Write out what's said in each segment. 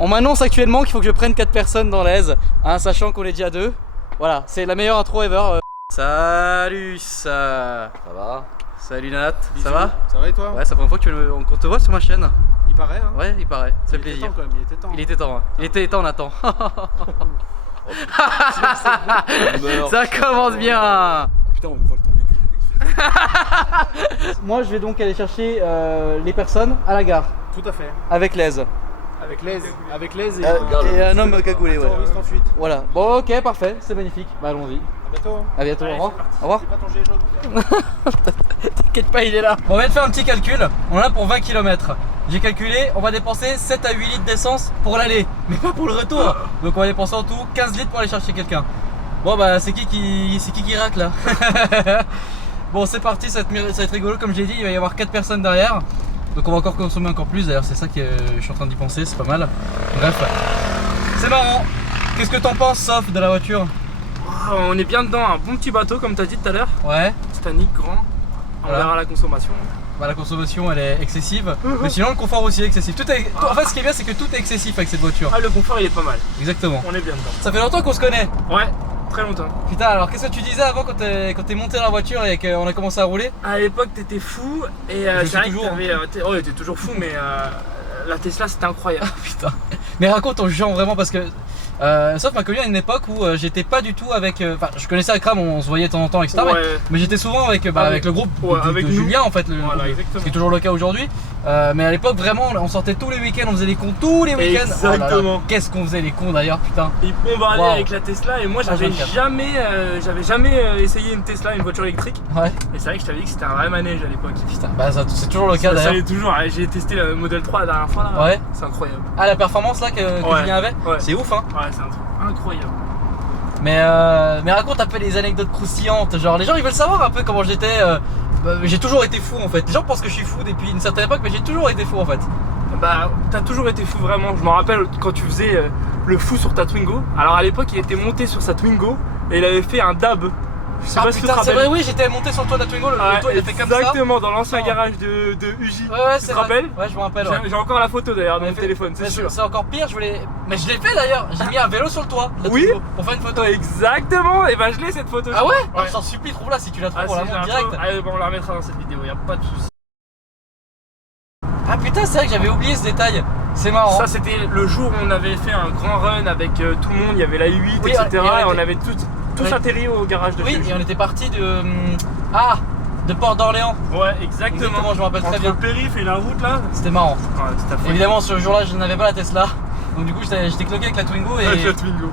On m'annonce actuellement qu'il faut que je prenne 4 personnes dans l'Aise, hein, sachant qu'on est déjà 2. Voilà, c'est la meilleure intro ever. Salut, ça va? Salut Nat, Bisous. ça va? Ça va et toi? Ouais, c'est la première fois qu'on te voit sur ma chaîne. Il paraît hein. Ouais, il paraît, ça fait plaisir. Temps, quand même, il était temps. Il était temps, hein. Il était temps, Nathan. Ça commence bien. Putain, on me vole ton véhicule. Moi, je vais donc aller chercher les personnes à la gare, Tout à fait. avec l'Aise. Avec l'aise et, Et un homme cagoulé, ouais. terroriste en fuite. Voilà, bon ok, parfait, c'est magnifique. Bah allons-y. À bientôt. À bientôt, au revoir. Au revoir. C'est pas ton gilet jaune. T'inquiète pas, il est là. Bon, on va te faire un petit calcul. On est là pour 20 km. J'ai calculé, on va dépenser 7 à 8 litres d'essence pour l'aller, mais pas pour le retour. Donc on va dépenser en tout 15 litres pour aller chercher quelqu'un. Bon bah c'est qui racle là? Bon c'est parti, ça va être rigolo comme j'ai dit, il va y avoir 4 personnes derrière. Donc on va encore consommer encore plus, d'ailleurs c'est ça que je suis en train d'y penser, c'est pas mal. Bref, c'est marrant. Qu'est-ce que t'en penses, Sof, de la voiture? On est bien dedans, un bon petit bateau comme t'as dit tout à l'heure. Ouais. Titanic grand. On Voilà. verra la consommation. Bah, la consommation elle est excessive, mais sinon le confort aussi est excessif. En fait ce qui est bien c'est que tout est excessif avec cette voiture. Ah, le confort il est pas mal. Exactement. On est bien dedans. Ça fait longtemps qu'on se connaît. Ouais, très longtemps. Putain, alors qu'est-ce que tu disais avant quand t'es monté dans la voiture et qu'on a commencé à rouler? À l'époque t'étais fou et Je c'est suis vrai toujours, que t'es toujours fou, mais la Tesla c'était incroyable. Putain. Mais raconte aux gens vraiment parce que Sauf m'a connu à une époque où j'étais pas du tout avec. Enfin, je connaissais Akram, on se voyait de temps en temps, etc. Ouais. Mais j'étais souvent avec, avec le groupe Ouais, de avec nous. Julien en fait, Voilà, ce exactement. qui est toujours le cas aujourd'hui. Mais à l'époque, vraiment, on sortait tous les week-ends, on faisait les cons tous les week-ends. Oh là là, Exactement. qu'est-ce qu'on faisait les cons d'ailleurs, putain. Et on va aller Wow. avec la Tesla et moi j'avais H24. jamais essayé une Tesla, une voiture électrique. Ouais, Et c'est vrai que je t'avais dit que c'était un vrai manège à l'époque. putain, bah c'est toujours le cas Ça d'ailleurs. l'est toujours, j'ai testé le Model 3 la dernière fois là. Ouais. C'est incroyable. Ah, la performance là que Ouais. Julien avait, Ouais. c'est ouf hein. Ouais, c'est un truc incroyable. Mais raconte un peu les anecdotes croustillantes, genre les gens ils veulent savoir un peu comment j'étais. J'ai toujours été fou en fait. Les gens pensent que je suis fou depuis une certaine époque, mais j'ai toujours été fou en fait. Bah, t'as toujours été fou vraiment. Je me rappelle quand tu faisais le fou sur ta Twingo. Alors à l'époque, il était monté sur sa Twingo et il avait fait un dab. Je sais Ah pas si tu te putain, c'est rappelles. vrai, oui, j'étais monté sur le toit de la Twingo, le toit il a fait comme ça. Exactement, dans l'ancien Oh. garage de UJ. Ouais, Tu c'est te vrai. rappelles? Ouais, je me rappelle. Ouais. J'ai encore la photo d'ailleurs dans Mais mon téléphone, c'est sûr. C'est encore pire, je voulais. Mais je l'ai fait d'ailleurs, j'ai mis un vélo sur le toit. de la Oui. Twingo, pour faire une photo. Exactement, et bah je l'ai cette photo. Ah ouais, Ouais. Alors, je t'en supplie, trouve-la si tu la trouves, Ah, on la si, j'ai montre un direct. peu- Ah, bon, on la remettra dans cette vidéo, y a pas de soucis. Ah putain, c'est vrai que j'avais oublié ce détail. C'est marrant. Ça c'était le jour où on avait fait un grand run avec tout le monde, il y avait la U8, Oui, etc. et on Et on était- avait tous Oui. atterri au garage de Oui, UJ. et on était parti de. De Port d'Orléans. Ouais, exactement. Exactement, je me rappelle très Entre bien. le périph' et la route là. C'était marrant. Ouais, c'était affreux. Évidemment, ce jour-là, je n'avais pas la Tesla. Donc, du coup, j'étais cloqué avec la Twingo et. Avec la Twingo.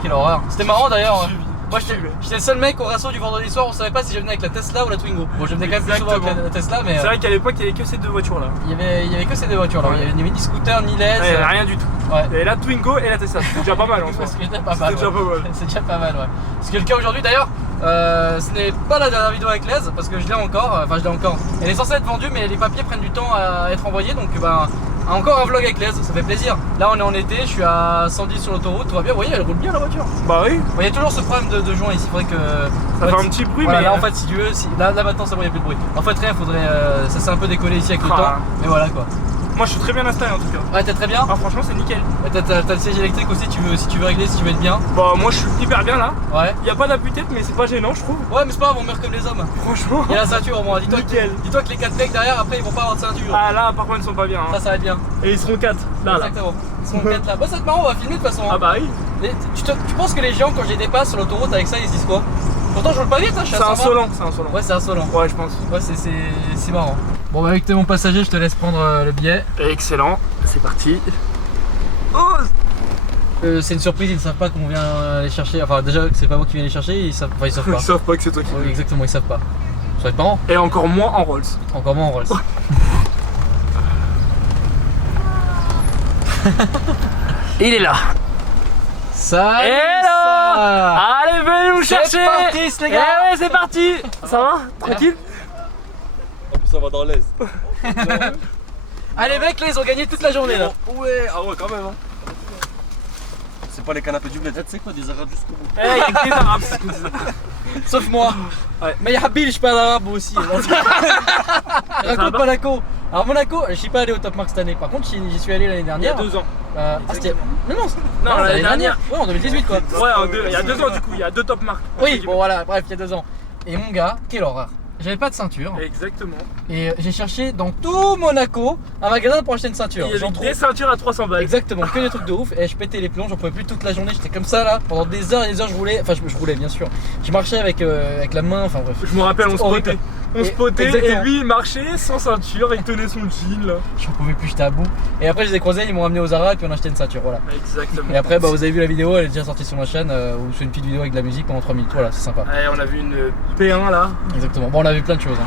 Quelle horreur. C'était marrant d'ailleurs. Suivi. Moi, j'étais le seul mec au rasso du vendredi soir, on savait pas si je venais avec la Tesla ou la Twingo. Bon, je venais quand même plus souvent avec Exactement. la Tesla, mais C'est vrai qu'à l'époque, il y avait que ces deux voitures là. il y avait que ces deux voitures là. Il y avait ni scooter, ni LED. Il y avait rien du tout. Ouais. Il y avait la Twingo et la Tesla. C'était déjà pas mal en soi. C'était pas mal. C'était déjà ouais. pas mal. C'est déjà pas mal, ouais. Ce qui est le cas aujourd'hui d'ailleurs, ce n'est pas la dernière vidéo avec l'Aise parce que je l'ai encore. Enfin, je l'ai encore. Elle est censée être vendue, mais les papiers prennent du temps à être envoyés. Donc, ben, encore un vlog avec l'Aise, ça fait plaisir. Là, on est en été, je suis à 110 sur l'autoroute, tout va bien. Vous voyez, elle roule bien la voiture. Bah oui, Bon, il y a toujours ce problème de joint ici, il faudrait que. ça fait un petit bruit, Voilà, mais. là en fait, si tu veux, là maintenant c'est bon, il n'y a plus de bruit. En fait, rien, faudrait. Ça s'est un peu décollé ici avec le Ah. temps, mais voilà quoi. Moi je suis très bien installé en tout cas. Ouais, t'es très bien. Ah, franchement, c'est nickel. Ouais, t'as le siège électrique aussi, si tu veux régler, si tu veux être bien. Bah, moi je suis hyper bien là. Ouais. Il y a pas d'appui-tête, mais c'est pas gênant, je trouve. Ouais, mais c'est pas grave, on meurt comme les hommes. Franchement. Il y a la ceinture au moins, dis-toi Nickel. que les 4 mecs derrière, après ils vont pas avoir de ceinture. Ah là, par contre, ils sont pas bien. Hein. Ça va être bien. Et ils seront 4. Là, là. Exactement. Ils sont 4 là. Bah, ça va être marrant, on va filmer de toute façon. Ah, bah oui. Tu penses que les gens, quand je les dépasse sur l'autoroute avec ça, ils se disent quoi? Pourtant, je roule pas vite, hein, je suis à C'est 120. insolent, c'est insolent. Ouais, c'est insolent. Ouais, je pense. Ouais, c'est marrant. Bon, bah, vu que t'es mon passager, je te laisse prendre le billet. Excellent, c'est parti. C'est une surprise, ils ne savent pas qu'on vient les chercher. Enfin, déjà que c'est pas moi qui viens les chercher, ils savent pas. Ils savent pas que c'est toi qui. Oui, exactement, ils savent pas. Ça va être marrant. Et encore moins en Rolls. Encore moins en Rolls. Il est là. Salut. Hello. ça. Allez, venez nous C'est chercher. parti, les gars. Eh ouais, c'est parti. Ça va? Tranquille? En plus, ça va dans l'aise. Allez, mec, là, ils ont gagné toute la journée là. Ouais, ah ouais, quand même. Hein. C'est pas les canapés du bled, tu sais quoi, des arabes jusqu'au bout. Eh, il y a que des arabes. Sauf moi. Ouais. Mais Habil, je parle arabe aussi. Raconte pas la co. Alors Monaco, je suis pas allé au Top Mark cette année. Par contre, j'y suis allé l'année Il y a dernière. 2 ans. C'était. Non, Non, l'année dernière. Ouais, en 2018 quoi. Ouais, il y a 2 ans du coup, il y a 2 top marques. Oui, bon voilà, bref, il y a 2 ans. Et mon gars, quelle horreur. J'avais pas de ceinture. Exactement. Et j'ai cherché dans tout Monaco un magasin pour acheter une ceinture. Il y J'en avait trouve. des ceintures à 300 balles. Exactement, que des trucs de ouf. Et je pétais les plombs, j'en pouvais plus toute la journée. J'étais comme ça là, pendant des heures et des heures. Je roulais, enfin, je roulais bien sûr. Je marchais avec la main, enfin bref. Je me rappelle, on se Horrible. potait. On se potait Exactement. et lui il marchait sans ceinture, il tenait son jean là. J'en pouvais plus, j'étais à bout. Et après, je les ai croisés, ils m'ont amené aux Zara et puis on a acheté une ceinture. Voilà. Exactement. Et après, bah, vous avez vu la vidéo, elle est déjà sortie sur ma chaîne où c'est une petite vidéo avec de la musique pendant 3 minutes. Voilà, c'est sympa. Ouais, on a vu une P1 là. Exactement. Bon, on a vu plein de choses.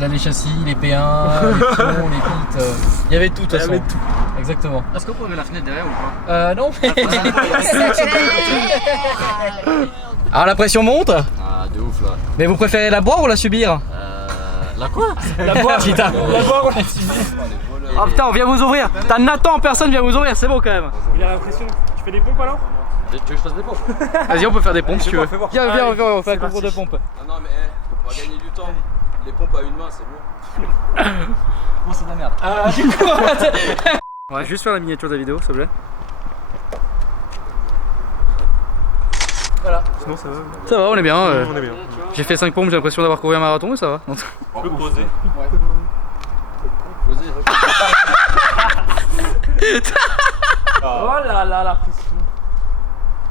Là, les châssis, les P1, les plombs, les bits. Il y avait tout de toute Il y façon. avait tout. Exactement. Est-ce qu'on peut mettre la fenêtre derrière ou pas? Non, mais. Alors la pression monte. Ah, de ouf là. Mais vous préférez la boire ou la subir? La quoi? La boire, Putain. la boire, on l'a suivi. Oh putain, on vient vous ouvrir. T'as Nathan en personne vient vous ouvrir, c'est beau quand même. Il a l'impression. Tu fais des pompes alors? Tu veux que je fasse des pompes? Vas-y, on peut faire des pompes si tu veux. fais voir. Viens, Allez, on fait un c'est concours de parti. pompes. Ah non, mais on va gagner du temps. Les pompes à une main, c'est bon. Bon, c'est de la merde. Ah, Du coup, on va juste faire la miniature de la vidéo, s'il te plaît. Voilà. sinon ça va. Ça va, on est bien. On est bien. J'ai fait 5 pompes, j'ai l'impression d'avoir couru un marathon, mais ça va. Tu peux poser. Oh là là, la pression.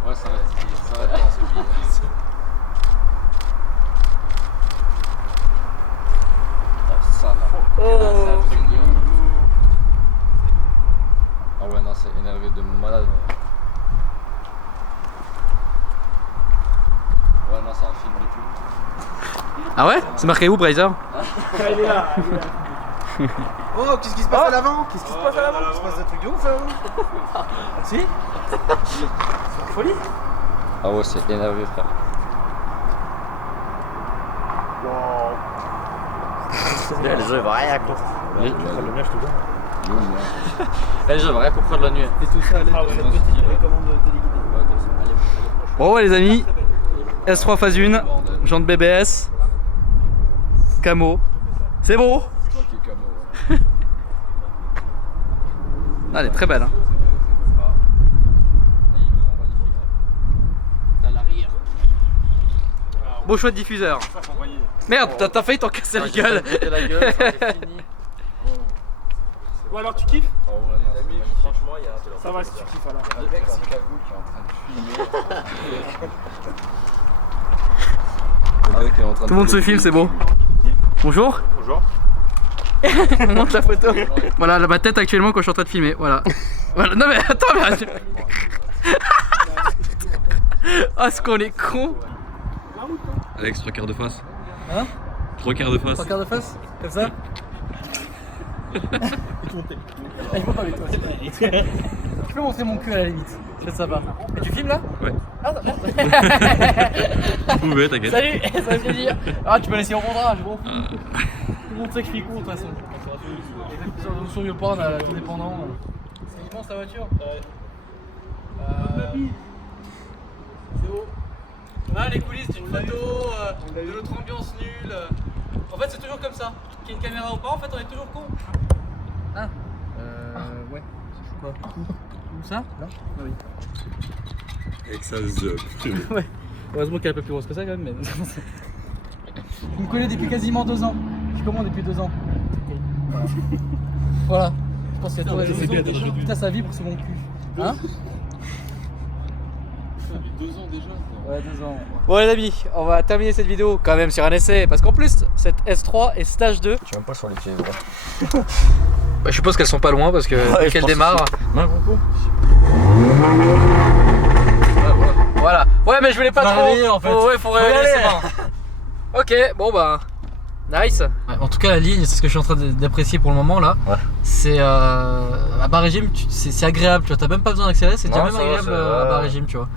Ouais, ça va être intense. Ça là. Oh. Ah ouais, non, c'est énervé de malade. Ouais, non, c'est un film de tout. Ah ouais? C'est marqué où, Brazer? Il est là. Oh, qu'est-ce qui se passe à l'avant? Qu'est-ce qui se passe à l'avant? Il se passe des trucs de ouf là. Si? C'est folie. Ah ouais, c'est énervé, frère. Les gens ils vont rien comprendre. Les gens ils vont rien comprendre la nuit. Et tout ça à l'aide de cette petite télécommande téléguidée. Bon ouais les amis, S3 phase 1, jante BBS, camo, c'est beau. Ah, elle est très belle hein. Beau choix de diffuseur. Merde, t'as failli t'en casser la gueule. Bon alors tu kiffes? Franchement, il y a Ça va si tu kiffes alors. un mec en cagoule qui est en train de filmer. Tout le monde se filme, c'est beau. Bonjour. Bonjour. On montre la photo. Voilà ma tête actuellement quand je suis en train de filmer. Voilà. Voilà. Non mais attends, mais. Ah, ce qu'on est con. Alex, 3 quarts de face. Hein? 3 quarts de face. 3 quarts de face? Comme ça? Il faut pas avec toi. Je peux montrer mon cul à la limite. Je fais ça va. Et tu filmes là? Ouais. Ah merde. Vous pouvez, t'inquiète. Salut, ça fait plaisir. Ah, tu peux laisser au montage, je m'en fous. Tout le monde sait que je suis con de toute façon. Sur YouPorn, tout dépendant. C'est immense ta voiture? C'est beau. Là, les coulisses d'une photo, de notre ambiance nulle. En fait, c'est toujours comme ça. Qu'il y ait une caméra ou pas, en fait, on est toujours con. Ah. Ouais. Quoi? Où ça? Là? Ah oui. Avec sa zop. Ouais. Heureusement qu'elle est un peu plus grosse que ça quand même, mais. Vous me connaissez depuis quasiment 2 ans. Je suis comment depuis 2 ans? Voilà. Je pense qu'il y a 2 ans. Putain, ça vibre sur mon cul. Hein? Ça fait 2 ans déjà. Ouais, 2 ans. Bon les amis, on va terminer cette vidéo quand même sur un essai. Parce qu'en plus, cette S3 est stage 2. Je suis même pas sur les pieds, droits. Bah, je suppose qu'elles sont pas loin parce que dès qu'elles démarrent. Non, gros. Voilà. Ouais, mais je voulais pas Faut trop. réveiller, en fait. Faut réveiller, c'est bon. Ok, bon bah. Nice. En tout cas, la ligne, c'est ce que je suis en train d'apprécier pour le moment là. Ouais. C'est à bas régime, c'est agréable, tu vois. T'as même pas besoin d'accélérer, c'est déjà Non, même ça va, agréable c'est- à bas ouais. régime, tu vois.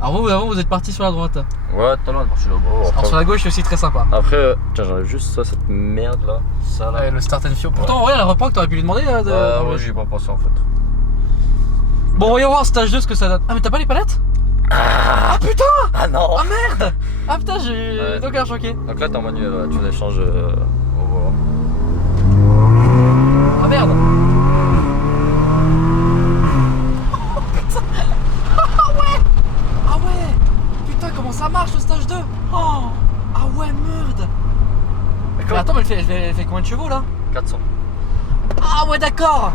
Alors vous, avant, vous êtes parti sur la droite. Ouais, tout à l'heure, parti là-bas. Alors sur la gauche, c'est aussi très sympa. Après, tiens, j'enlève juste ça, cette merde là. Ça là. Ouais, le start and fio. Pourtant, en vrai, la reprend que t'aurais pu lui demander. Ouais, j'y ai pas pensé en fait. Bon, voyons voir stage 2 ce que ça donne. Ah, mais t'as pas les palettes? Ah putain! Ah non! Ah merde! Ah putain, j'ai Ouais. donc un choqué. Donc là, t'es en manuel, ouais, tu les changes au volant. merde. Ah ouais. Putain, comment ça marche le stage 2? Oh. Ah ouais, merde. Mais attends, mais elle fait combien de chevaux là? 400. Ah ouais, d'accord.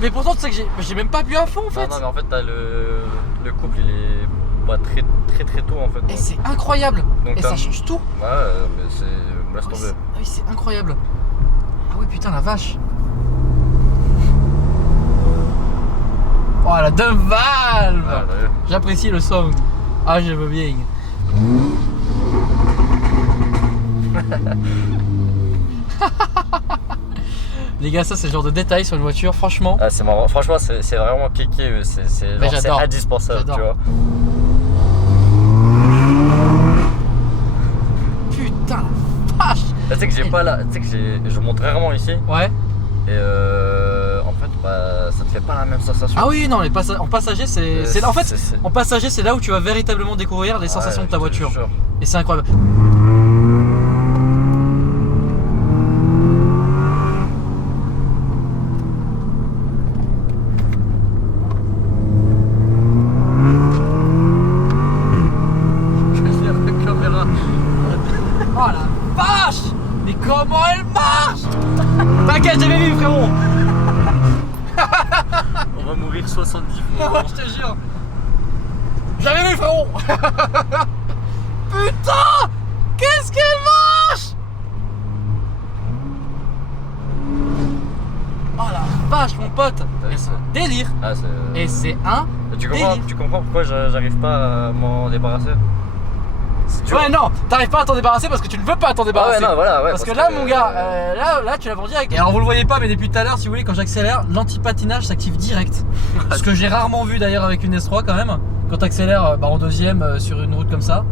Mais pourtant tu sais que j'ai même pas bu à fond en fait. Non, mais en fait t'as le couple il est pas très tôt en fait. Et c'est incroyable. Donc, et ça change tout. Ouais, mais c'est... laisse Ah tomber. oui, c'est incroyable. Ah oui, putain, la vache. Oh, la dumb valve. Ah, ouais. J'apprécie le son. Ah, je veux bien. Les gars, ça c'est le genre de détail sur une voiture, franchement. Ah, c'est marrant, franchement c'est vraiment kické, c'est indispensable, tu vois. Putain, la vache. Là, tu sais que j'ai pas là, tu sais que je monte rarement ici. Ouais. Et en fait, bah, ça te fait pas la même sensation. Ah oui, non, en passager, c'est en fait, en passager, c'est là où tu vas véritablement découvrir les sensations de ta voiture. Et c'est incroyable. Oh la vache! Mais comment elle marche? T'inquiète, j'ai vu, frérot! On va mourir 70 fois. Non, je te jure! J'avais vu, frérot! Putain! Qu'est-ce qu'elle marche! Oh la vache, mon pote! Ouais, C'est un délire! Ah, Et c'est un tu délire. comprends pourquoi j'arrive pas à m'en débarrasser? Ouais, non, t'arrives pas à t'en débarrasser parce que tu ne veux pas t'en débarrasser. Ah ouais, non, voilà, ouais, parce que là, mon gars, là, tu l'as vendu direct. Et alors, vous le voyez pas, mais depuis tout à l'heure, si vous voulez, quand j'accélère, l'anti-patinage s'active direct. Ce que j'ai rarement vu d'ailleurs avec une S3 quand même. Quand t'accélères en deuxième sur une route comme ça.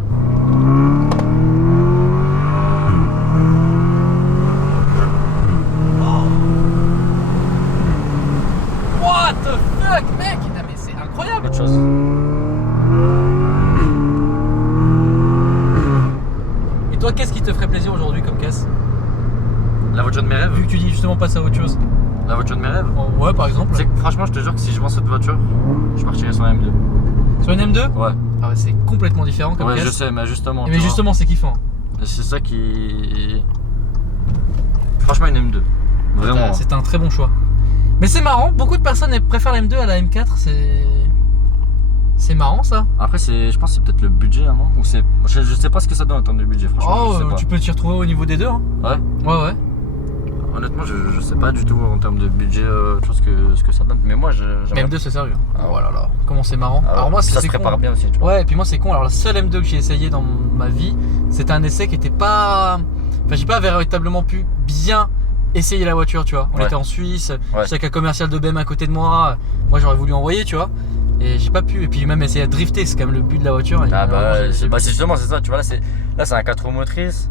What the fuck, mec? Non, mais c'est incroyable. Autre chose. Et toi, qu'est-ce qui te ferait plaisir aujourd'hui comme caisse? La voiture de mes rêves. Vu que tu dis justement passer à autre chose. La voiture de mes rêves. Ouais, par exemple. Tu sais que, franchement, je te jure que si je vends cette voiture, je partirai sur la M2. Sur une M2? Ouais. Ah ouais, c'est complètement différent comme Ouais, caisse. je sais, mais justement. Mais justement, c'est kiffant. C'est ça qui. Franchement, une M2. Vraiment. C'est un très bon choix. Mais c'est marrant, beaucoup de personnes préfèrent la M2 à la M4, c'est marrant ça. Après, je pense que c'est peut-être le budget, hein, non? Ou c'est... Je sais pas ce que ça donne en termes de budget, franchement. je sais pas. Tu peux t'y retrouver au niveau des deux. Hein. Ouais. Ouais. Honnêtement, je sais pas du tout en termes de budget ce que ça donne. Mais moi, Mais M2 c'est sérieux. Ah ouais. Oh là là, comment c'est marrant. Alors moi, ça se c'est prépare con. bien aussi, tu vois. Ouais, et puis moi c'est con. Alors la seule M2 que j'ai essayé dans ma vie, c'était un essai qui était pas. Enfin, j'ai pas véritablement pu bien essayer la voiture, tu vois. On était en Suisse, j'étais avec un commercial de BM à côté de moi. Moi j'aurais voulu envoyer, tu vois. Et j'ai pas pu. Et puis même essayer de drifter, c'est quand même le but de la voiture. Et c'est justement, c'est ça, tu vois. Là, c'est un 4 roues motrices.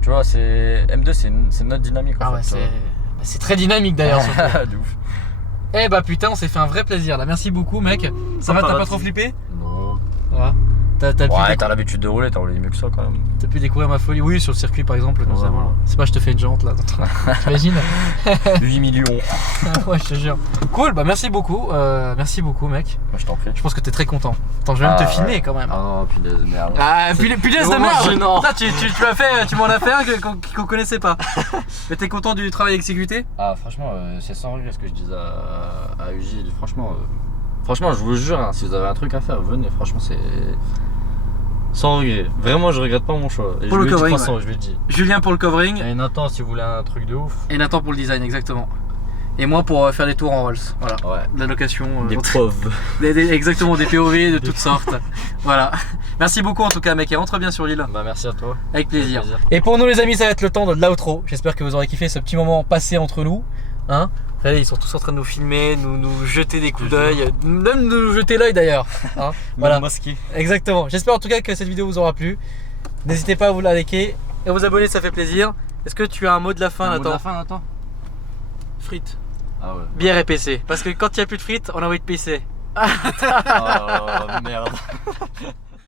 Tu vois, M2, c'est notre dynamique. Ah ouais, c'est très dynamique d'ailleurs. De ouf. Eh bah putain, on s'est fait un vrai plaisir là. Merci beaucoup, mec. Ça va, t'as pas trop flippé? Non. Ouais. T'as l'habitude de rouler, t'as roulé mieux que ça quand même. T'as pu découvrir ma folie, oui, sur le circuit par exemple. Ouais. C'est pas, je te fais une jante là. T'imagines? 8 millions. Ouais, je te jure. Cool, bah merci beaucoup, mec. Moi, je t'en prie. Je pense que t'es très content. Attends, je vais même te filmer quand même. Oh, punaise de merde. Ah, punaise de vraiment merde! gênant. Là, tu m'en as fait un qu'on connaissait pas. Mais t'es content du travail exécuté? Ah, franchement, c'est sans regret ce que je disais à Ugi. Franchement, je vous jure, hein, si vous avez un truc à faire, venez. Franchement, c'est sans regret. Vraiment, je regrette pas mon choix. Et Pour je le lui ai dit, covering, 300, je lui ai dit. Julien pour le covering. Et Nathan, si vous voulez un truc de ouf. Et Nathan pour le design, exactement. Et moi pour faire des tours en Rolls. Voilà. Ouais. De la location. Des preuves. Exactement, des POV de toutes sortes. Voilà. Merci beaucoup en tout cas, mec, et rentre bien sur l'île. Bah, merci à toi. Avec plaisir. Et pour nous, les amis, ça va être le temps de l'outro. J'espère que vous aurez kiffé ce petit moment passé entre nous. Hein? Regardez, ils sont tous en train de nous filmer, nous jeter des coups d'œil, même nous jeter l'œil d'ailleurs. Hein? Voilà. Exactement. J'espère en tout cas que cette vidéo vous aura plu. N'hésitez pas à vous la liker et à vous abonner, ça fait plaisir. Est-ce que tu as un mot de la fin, Nathan? Nathan. Frites. Ah ouais. Bière et PC. Parce que quand il n'y a plus de frites, on a envie de pisser. Oh merde.